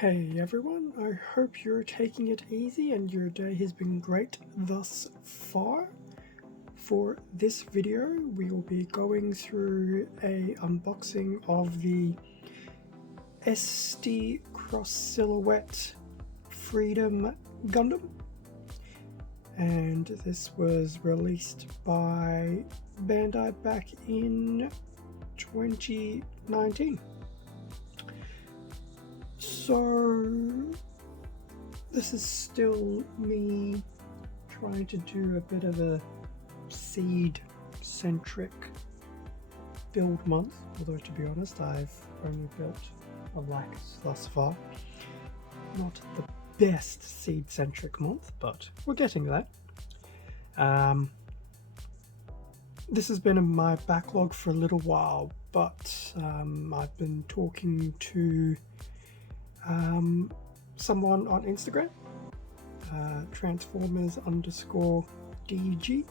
Hey everyone, I hope you're taking it easy and your day has been great thus far. For this video, we will be going through a unboxing of the SD Cross Silhouette Freedom Gundam. And this was released by Bandai back in 2019. So this is still me trying to do a bit of a seed-centric build month, although to be honest I've only built a lack thus far. Not the best seed-centric month, but we're getting there. This has been in my backlog for a little while, but I've been talking to someone on Instagram, Transformers_DG,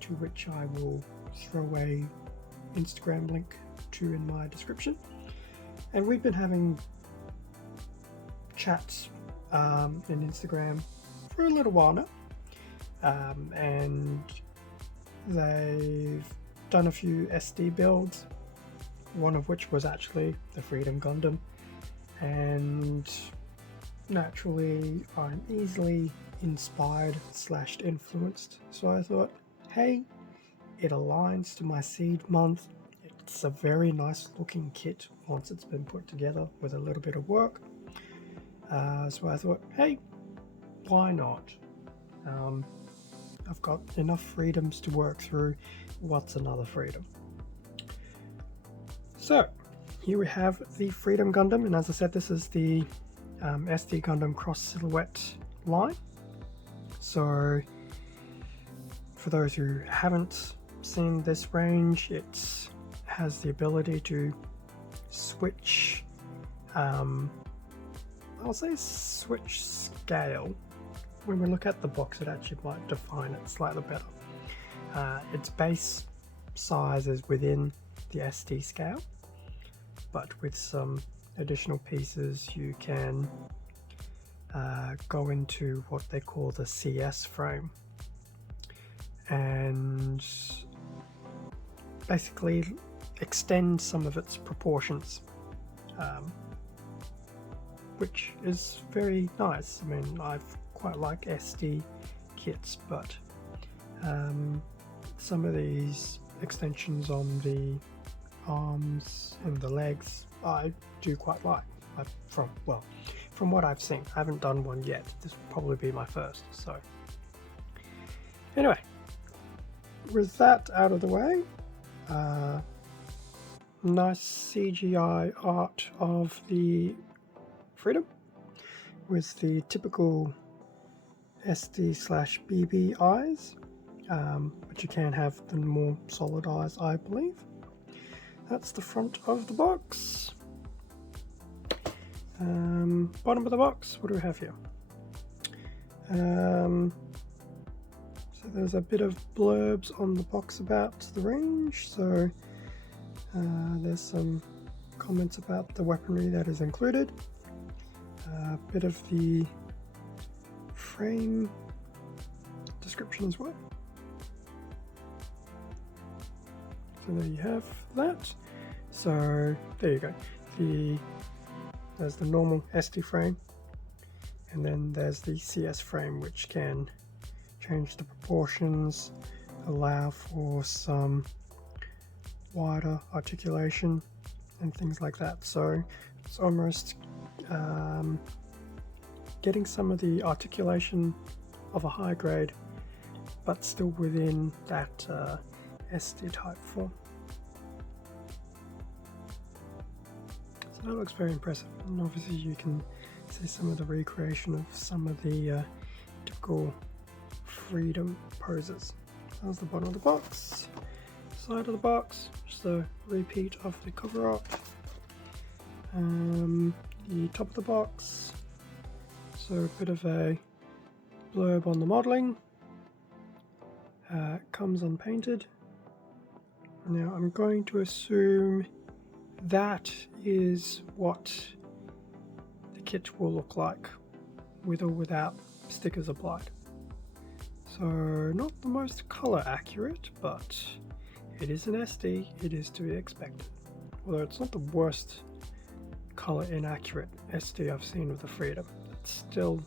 to which I will throw a Instagram link to in my description. And we've been having chats in Instagram for a little while now, and they've done a few SD builds, one of which was actually the Freedom Gundam. And naturally I'm easily inspired / influenced, so I thought, hey, it aligns to my seed month. It's a very nice looking kit once it's been put together with a little bit of work, so I thought, hey, why not? I've got enough freedoms to work through. What's another freedom? So here we have the Freedom Gundam, and as I said, this is the SD Gundam Cross Silhouette line. So for those who haven't seen this range, it has the ability to switch, I'll say switch scale. When we look at the box, it actually might define it slightly better. Its base size is within the SD scale, but with some additional pieces you can go into what they call the CS frame and basically extend some of its proportions, which is very nice. I mean, I quite like SD kits, but some of these extensions on the arms and the legs I do quite like. From what I've seen, I haven't done one yet. This will probably be my first. So anyway, with that out of the way, nice CGI art of the Freedom with the typical SD/BB eyes, but you can have the more solid eyes, I believe. That's the front of the box. Bottom of the box, what do we have here? So there's a bit of blurbs on the box about the range. So there's some comments about the weaponry that is included. A bit of the frame description as well. So there you have that. So there you go. There's the normal SD frame, and then there's the CS frame, which can change the proportions, allow for some wider articulation and things like that. So it's almost getting some of the articulation of a high grade, but still within that SD type form. So that looks very impressive, and obviously you can see some of the recreation of some of the typical Freedom poses. That's the bottom of the box. Side of the box, just a repeat of the cover art. The top of the box, so a bit of a blurb on the modeling. Comes unpainted. Now I'm going to assume that is what the kit will look like with or without stickers applied. So not the most color accurate, but it is an SD, it is to be expected. Although it's not the worst color inaccurate SD I've seen with the Freedom. It's still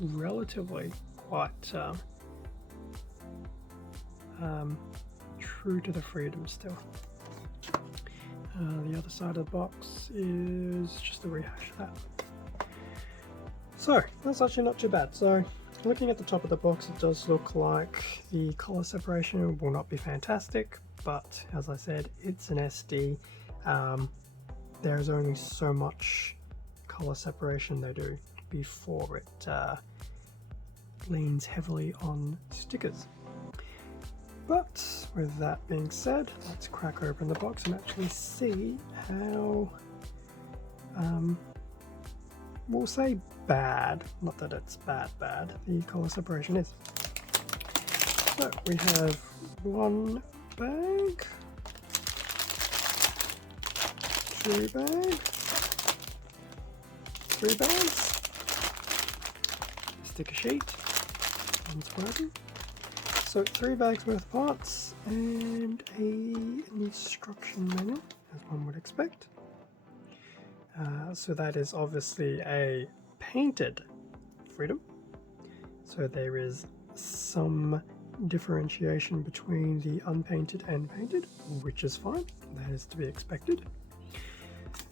relatively quite true to the Freedom still. The other side of the box is just a rehash of that. So that's actually not too bad. So looking at the top of the box, it does look like the color separation will not be fantastic, but as I said, it's an SD. There's only so much color separation they do before it leans heavily on stickers. But with that being said, let's crack open the box and actually see how, we'll say bad, not that it's bad, the color separation is. So we have one bag, two bags, three bags, sticker sheet, one's working. So 3 bags worth of parts and an instruction manual, as one would expect. So that is obviously a painted Freedom. So there is some differentiation between the unpainted and painted, which is fine. That is to be expected.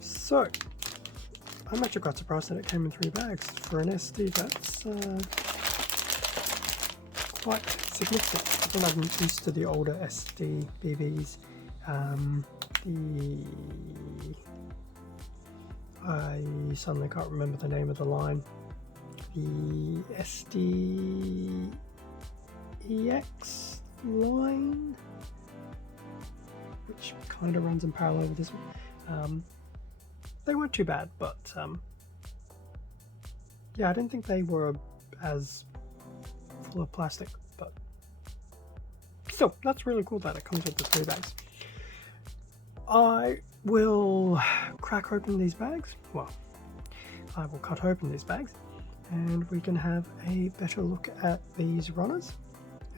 So I'm actually quite surprised that it came in 3 bags. For an SD, that's quite significant. I think I'm used to the older SD BBs. I suddenly can't remember the name of the line. The SD EX line, which kind of runs in parallel with this one. They weren't too bad, but yeah, I didn't think they were as full of plastic, but still, that's really cool that it comes with the 3 bags. I will crack open these bags. Well, I will cut open these bags and we can have a better look at these runners,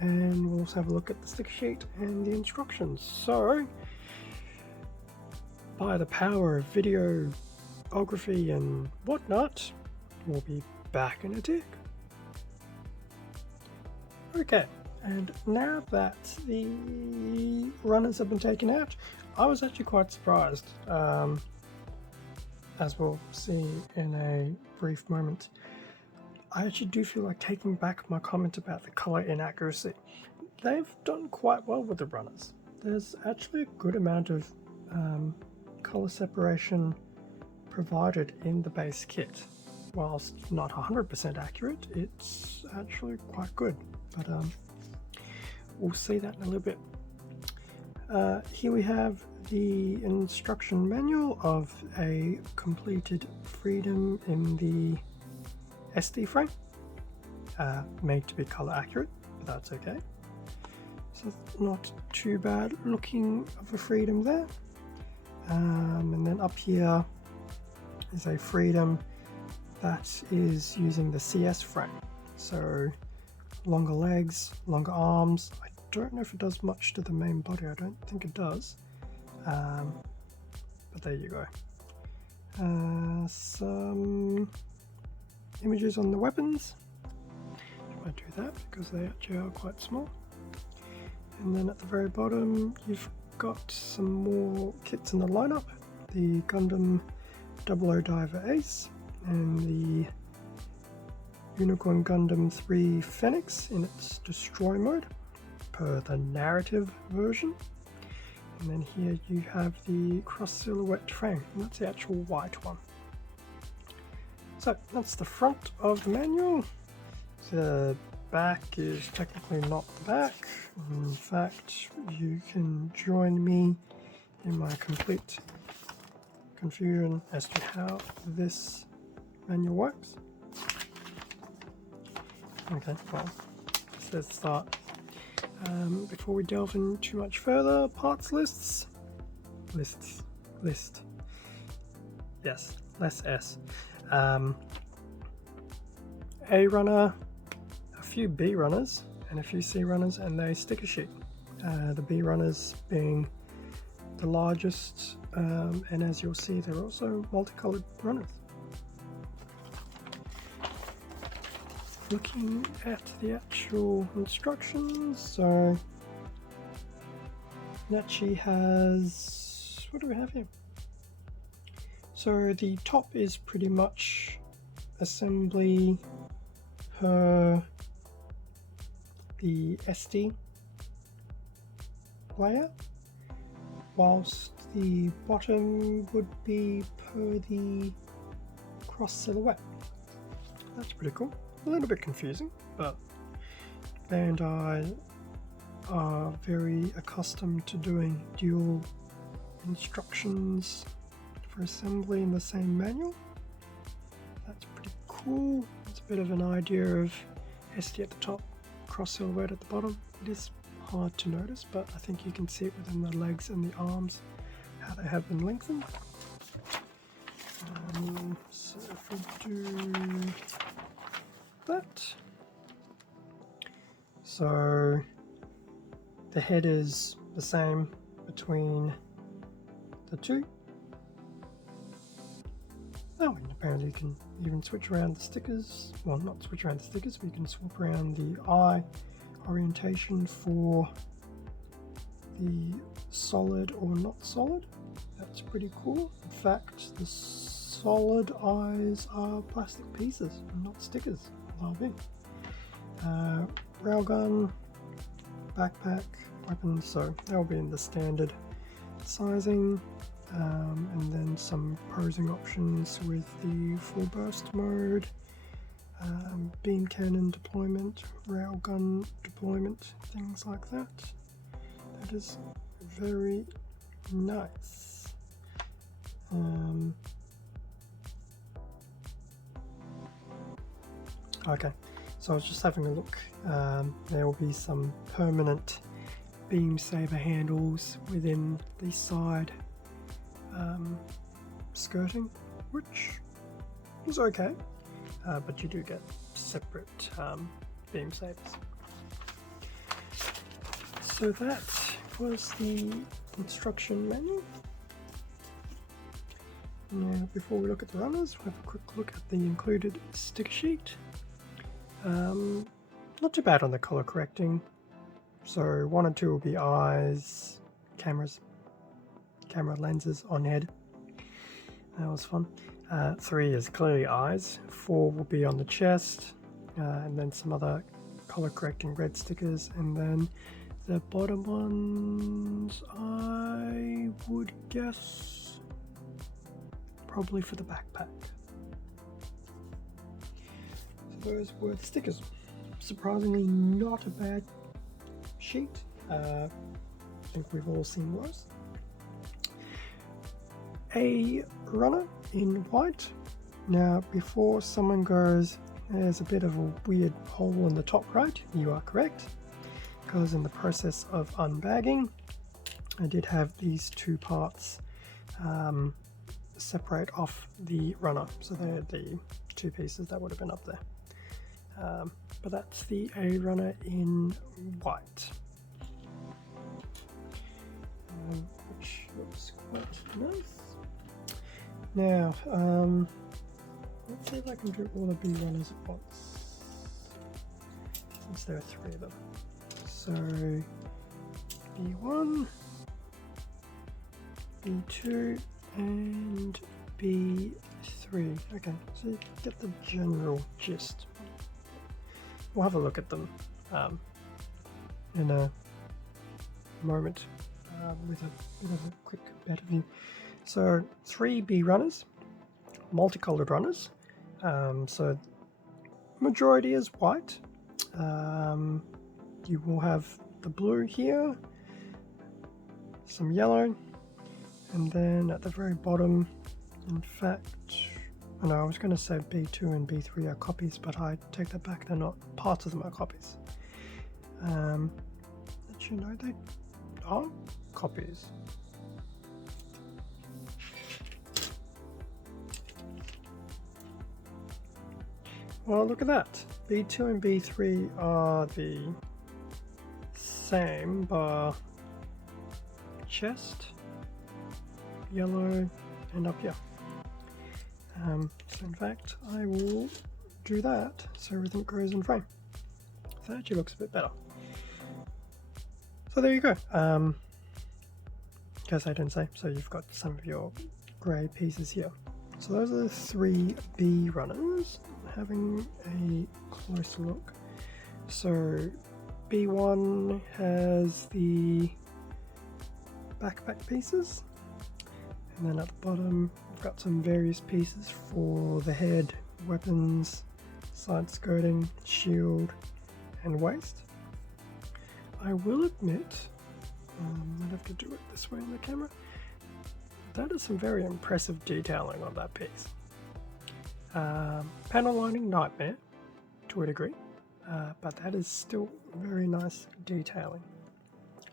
and we'll also have a look at the sticker sheet and the instructions. So by the power of videography and whatnot, we'll be back in a tick. Okay, and now that the runners have been taken out, I was actually quite surprised, as we'll see in a brief moment. I actually do feel like taking back my comment about the color inaccuracy. They've done quite well with the runners. There's actually a good amount of color separation provided in the base kit. Whilst not 100% accurate, it's actually quite good. But we'll see that in a little bit. Here we have the instruction manual of a completed Freedom in the SD frame, made to be color accurate, but that's okay. So not too bad looking of a Freedom there. And then up here is a Freedom that is using the CS frame. So longer legs, longer arms. I don't know if it does much to the main body. I don't think it does. But there you go. Some images on the weapons. I do that because they actually are quite small. And then at the very bottom, you've got some more kits in the lineup. The Gundam 00 Diver Ace and the Unicorn Gundam 3 Phoenix in its destroy mode per the narrative version. And then here you have the cross silhouette frame, and that's the actual white one. So that's the front of the manual. The back is technically not the back. In fact, you can join me in my complete confusion as to how this manual works. Okay, well, let's start. Before we delve in too much further, parts list. Yes, less S. A runner, a few B runners, and a few C runners, and a sticker sheet. The B runners being the largest, and as you'll see, they're also multicolored runners. Looking at the actual instructions, so Nachi has, what do we have here? So the top is pretty much assembly per the SD layer, whilst the bottom would be per the cross silhouette. That's pretty cool. A little bit confusing, but Bandai are very accustomed to doing dual instructions for assembly in the same manual. That's pretty cool. It's a bit of an idea of SD at the top, cross silhouette at the bottom. It is hard to notice, but I think you can see it within the legs and the arms, how they have been lengthened. So if we do that, so the head is the same between the two. Oh, and apparently you can even switch around the stickers. Well, not switch around the stickers, but you can swap around the eye orientation for the solid or not solid. That's pretty cool. In fact, the solid eyes are plastic pieces, not stickers. Love it. Railgun, backpack, weapons, so they'll be in the standard sizing, and then some posing options with the full burst mode, beam cannon deployment, railgun deployment, things like that. That is very nice. Okay, so I was just having a look. There will be some permanent beam saber handles within the side skirting, which is okay, but you do get separate beam sabers. So that was the instruction manual. Now, before we look at the runners, we'll have a quick look at the included sticker sheet. Not too bad on the color correcting. So 1 and 2 will be eyes, camera lenses on head. That was fun. 3 is clearly eyes. 4 will be on the chest, and then some other color correcting red stickers, and then the bottom ones I would guess probably for the backpack. So those were the stickers. Surprisingly not a bad sheet. I think we've all seen worse. A runner in white. Now, before someone goes, there's a bit of a weird hole in the top right, you are correct, because in the process of unbagging, I did have these two parts separate off the runner, so they're the two pieces that would have been up there. But that's the A runner in white, which looks quite nice. Now, let's see if I can do all the B runners at once, since there are 3 of them. So, B1, B2, and B3. Okay, so you get the general gist. We'll have a look at them in a moment with a bit of a quick better view. So 3 B runners, multicolored runners. So majority is white. You will have the blue here, some yellow, and then at the very bottom, in fact, I know I was going to say B2 and B3 are copies, but I take that back, they're not. Parts of them are copies. Did you know they are copies? Well, look at that. B2 and B3 are the same, bar chest, yellow, and up here. So in fact, I will do that so everything goes in frame. So that actually looks a bit better. So there you go. In case I didn't say, so you've got some of your grey pieces here. So those are the 3 B runners. Having a closer look. So B1 has the backpack pieces, and then at the bottom we've got some various pieces for the head, weapons, side skirting, shield, and waist. I will admit, I'd have to do it this way in the camera, that is some very impressive detailing on that piece. Panel lining nightmare to a degree, but that is still very nice detailing.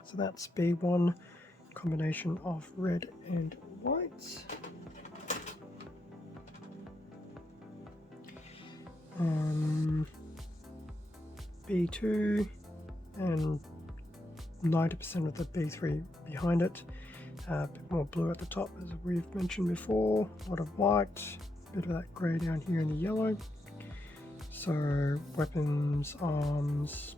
So that's B1, combination of red and white. B2 and 90% of the B3 behind it. A bit more blue at the top, as we've mentioned before, a lot of white, a bit of that grey down here in the yellow. So weapons, arms,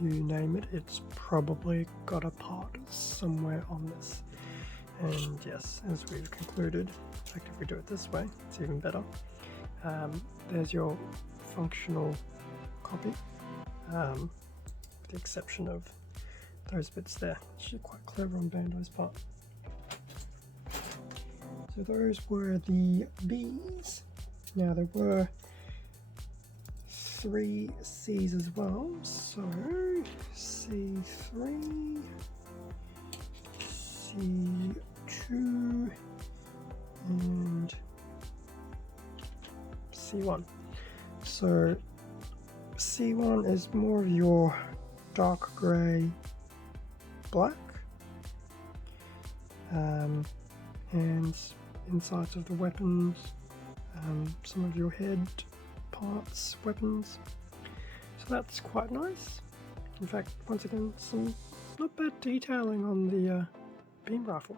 you name it, it's probably got a part somewhere on this. And yes, as we've concluded, in fact if we do it this way, it's even better. There's your functional copy, with the exception of those bits there. Actually quite clever on Bandai's part. So those were the B's. Now there were 3 C's as well. So C3, C2, and C1. So C1 is more of your dark grey black, and insides of the weapons, some of your head parts, weapons. So that's quite nice. In fact, once again, some not bad detailing on the beam rifle.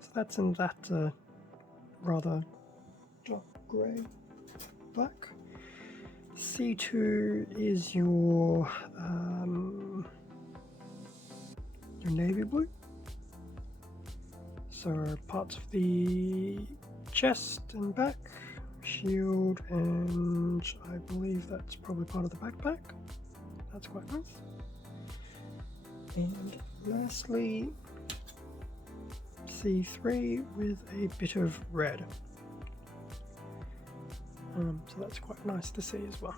So that's in that rather dark grey black. C2 is your navy blue. So parts of the chest and back, shield, and I believe that's probably part of the backpack. That's quite nice. And lastly, C3 with a bit of red. So that's quite nice to see as well.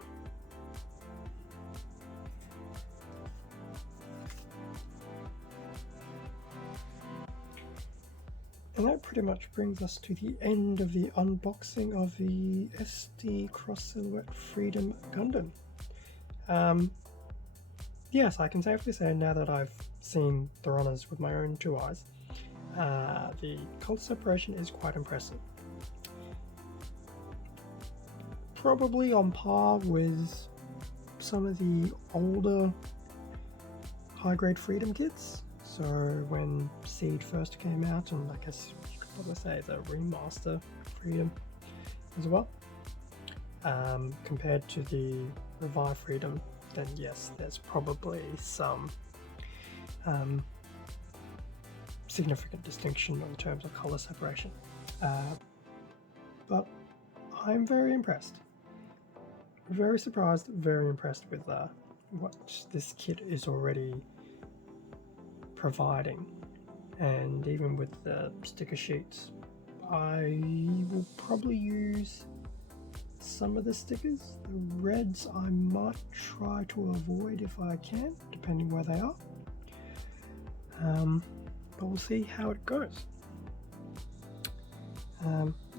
And that pretty much brings us to the end of the unboxing of the SD Cross Silhouette Freedom Gundam. Yes, I can safely say now that I've seen the runners with my own 2 eyes, the colour separation is quite impressive. Probably on par with some of the older high-grade Freedom kits. So when Seed first came out, and I guess you could probably say the remaster Freedom as well, compared to the Revive Freedom, then yes, there's probably some significant distinction in terms of color separation. But I'm very impressed. Very surprised, very impressed with what this kit is already providing. And even with the sticker sheets, I will probably use some of the stickers. The reds I might try to avoid if I can, depending where they are. But we'll see how it goes.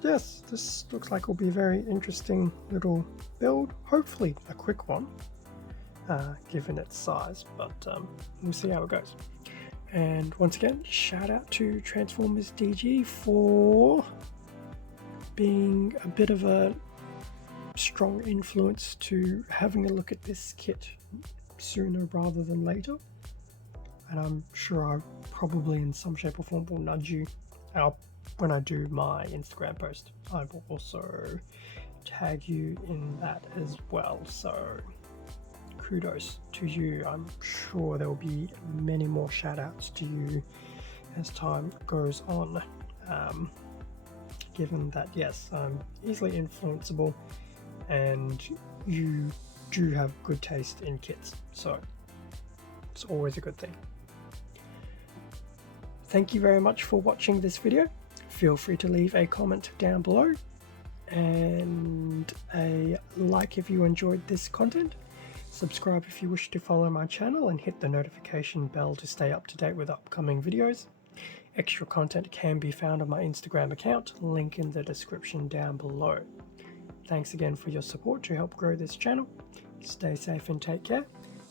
Yes, this looks like it'll be a very interesting little build. Hopefully a quick one, given its size, but we'll see how it goes. And once again, shout out to Transformers DG for being a bit of a strong influence to having a look at this kit sooner rather than later. And I'm sure I probably in some shape or form will nudge you when I do my Instagram post. I will also tag you in that as well. So kudos to you. I'm sure there will be many more shout outs to you as time goes on. Given that, yes, I'm easily influenceable and you do have good taste in kits, so it's always a good thing. Thank you very much for watching this video. Feel free to leave a comment down below and a like if you enjoyed this content. Subscribe if you wish to follow my channel and hit the notification bell to stay up to date with upcoming videos. Extra content can be found on my Instagram account, link in the description down below. Thanks again for your support to help grow this channel. Stay safe and take care,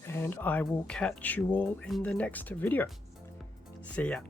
and I will catch you all in the next video. See ya.